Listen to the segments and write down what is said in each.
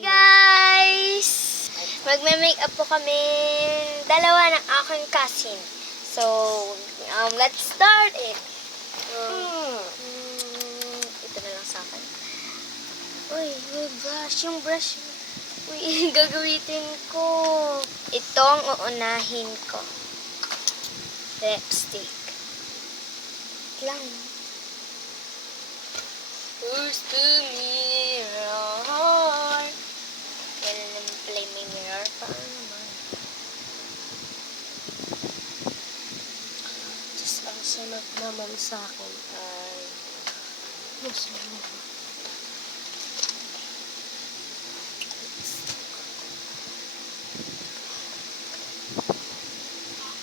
Guys! Magme-makeup po kami dalawa ng aking cousin. So, let's start it. Ito na lang sa akin. Uy, may brush. Yung brush. Uy, gagamitin ko. Ito ang uunahin ko. Lipstick. Lang. Who's the mirror? Yan na play may mirror. Paano naman? Tapos ang sunod naman sa akin ay musunod.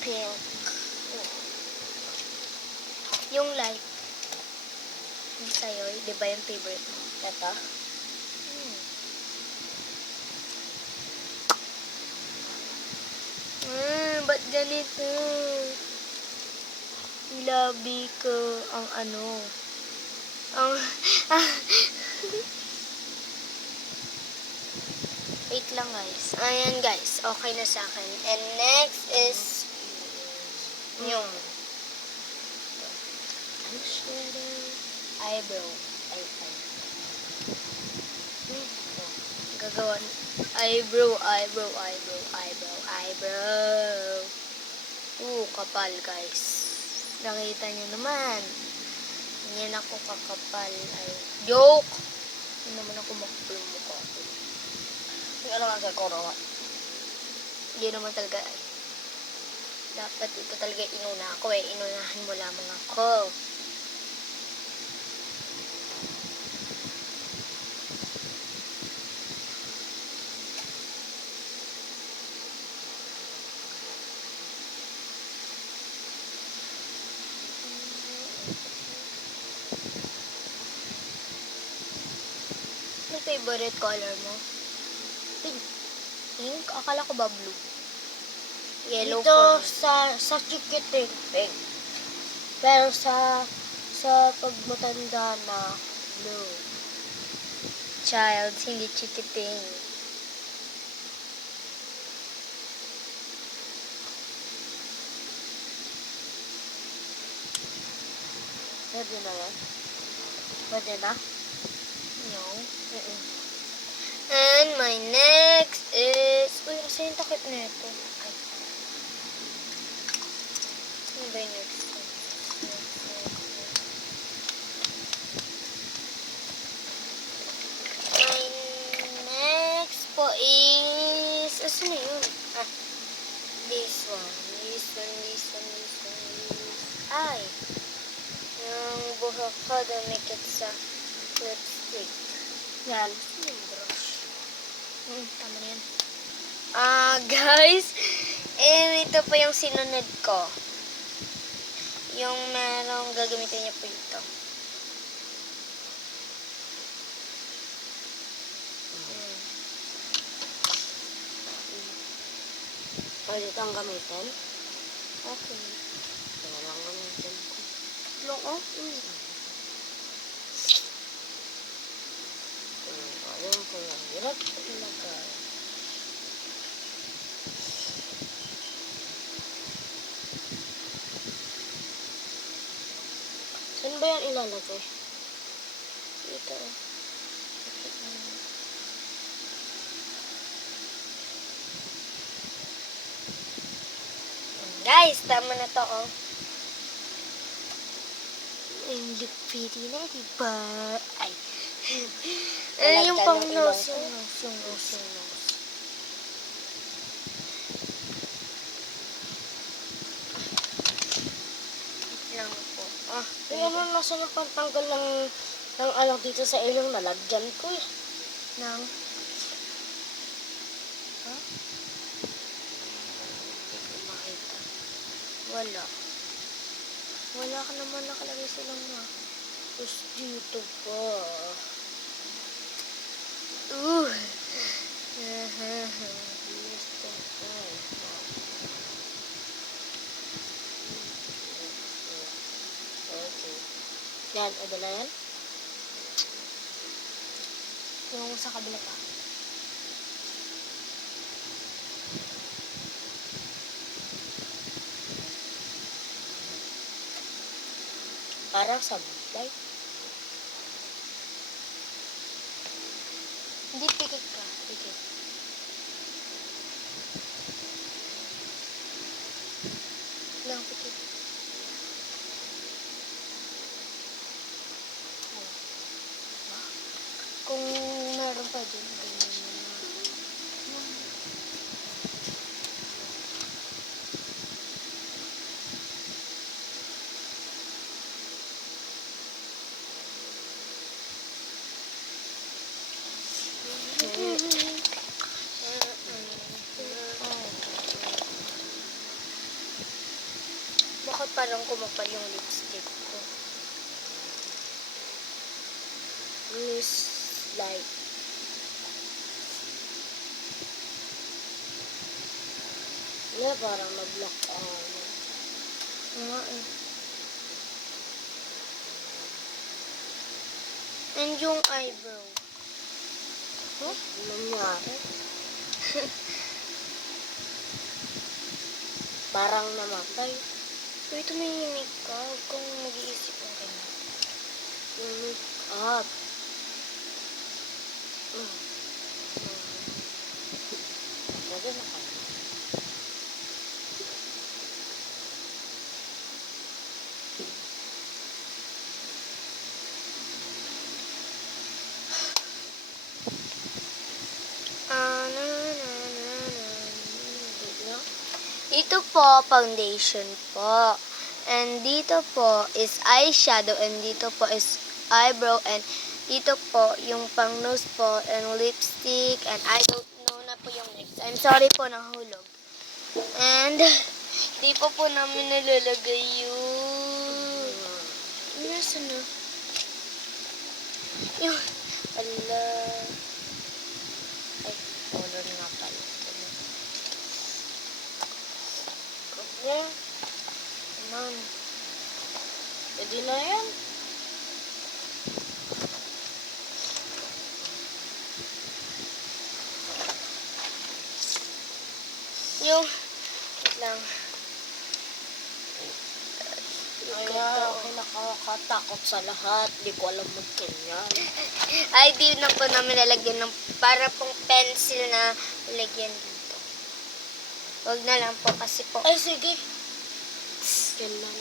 Pink. Yung light. Yung sa'yo, di ba yung favorite mo? Ito? Ba't ganito? Labi ko ang ano. Ang... Wait lang guys. Ayan guys, okay na sa akin. And next is... yung... eyebrow. Gagawan. Eyebrow. Kapal guys. Nakita nyo naman. Yan ako kakapal. Ay, joke! Hindi naman ako makapal mo ko. Ano nga sa korowa? Hindi naman talaga. Dapat ito talaga inuna ako eh. Inunahan mo lamang ako. Ano favorite color mo? Pink. Pink? Akala ko ba blue? Yellow Dito for me. sa chikiting pink. Pero sa pagmatanda na blue. Child, hindi chikiting. Pwede na yan? Pwede na? No. And my next is... Uy, kasi yung takip na ito. Ay. Ano ba yung next? My next po is... Asan na yun? Ah. This one. Ay. Yung buhok ko, dumikit sa lipstick. Yan. Yung brush. Tama na yan. Guys, ito pa yung sinunod ko. Yung merong gagamitin niya po ito. Pwede itong gamitin? Okay. Kaya lang gamitin ko. Loko? Ayun ko yung hirap ilagay. Saan ba yan ilalagay? Ito. Guys, tama na to, oh. Yung look pretty na, diba? Ay. Yung pang nose, yung nose. Lang po. Ay, ano, nasa yung pantanggal ng ano dito sa ilong nalagyan ko eh. Nang. Hindi ko makita. Wala. Wala ka naman nakalagay sa lang mo. Tapos dito pa. Dito pa. Okay. Yan, adala yan? Yung sa kabila pa. Parang sablay. Hindi, pikit ka. Pikit. Lang, pikit. Kung meron pa dyan, ganyan na. Bakit parang kumapal yung lipstick ko? Miss Light. Na parang nag-lock on. Nga eh. And yung eyebrow. Huh? Ano nangyari? Parang namatay. Uy, tumihimik ka. Huwag kang mag-iisip ng ganyan. Yung make-up. Lagyan na kami. Dito po, foundation po. And dito po is eyeshadow. And dito po is eyebrow. And dito po yung pang nose po. And lipstick. And I don't know na po yung next. I'm sorry po, nahulog. And di pa po namin nalalagay yun. Nasaan na? Yung, ala. Ay, color nga pala. Yeah. Ma'am. Pwede na yan. Yung, wait lang. Kaya ako nakakatakot sa lahat. Di ko alam mag-ganyan. Ay, di na po namin lalagyan ng para pong pencil na lagyan dito. Huwag na lang po kasi po. Ay, sige. Yan lang.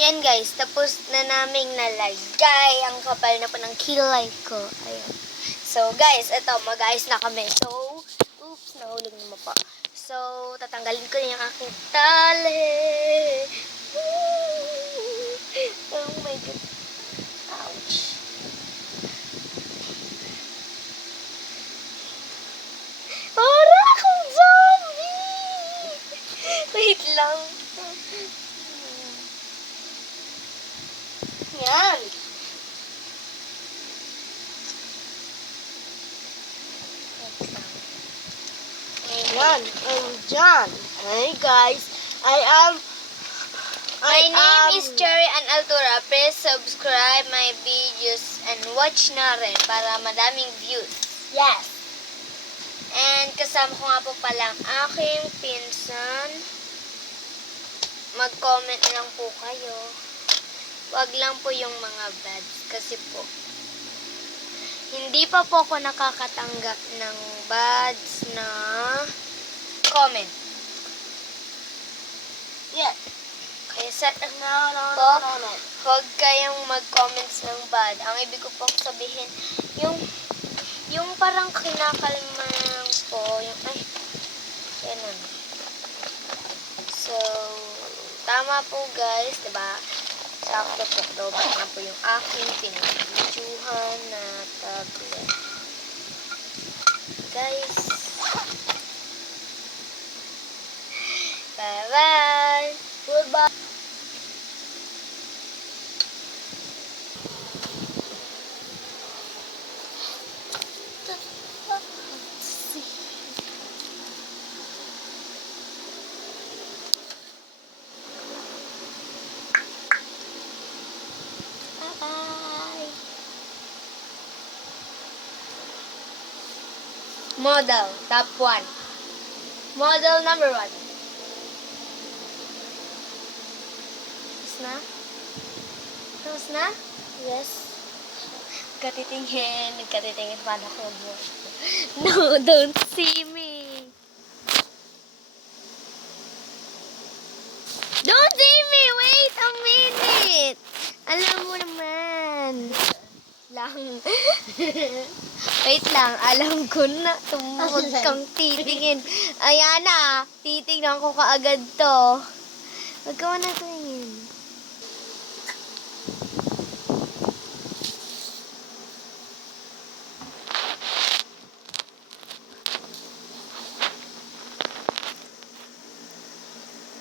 Yan guys, tapos na naming nalagay ang kapal na po ng kilay ko. Ayan. So guys, eto, mag-ayos na kami. So, oops, nahulog naman po. So, tatanggalin ko na yung aking tali. Oh my God. Ouch. Para akong zombie! Wait lang. Yan. Wait lang. Yan. And dyan. Hey guys. My name is Cherry Ann Altura. Please subscribe my videos and watch na rin para madaming views. Yes. And kasama ko nga po palang aking pinsan. Mag-comment lang po kayo. Wag lang po yung mga bads kasi po hindi pa po ako nakakatanggap ng bads na comment. Yes. Kaya sa No. huwag kayong mag-comments ng bad. Ang ibig ko pong sabihin, yung parang kinakalma lang po, yung, ay, ganun. So, tama po guys, diba? Sakto po, lobat na po yung aking pinag-videohan na tablet. Guys, bye-bye! Goodbye. Bye-bye! Model, top 1. Model number 1. Tapos na? Tapos na? Yes. Nagkatitingin pa ako mo. No, don't see me. Don't see me! Wait a minute! Alam mo naman. Wait lang, alam ko na. Tumawag kang titingin. Ayan na, titignan ko kaagad to. Wag ka na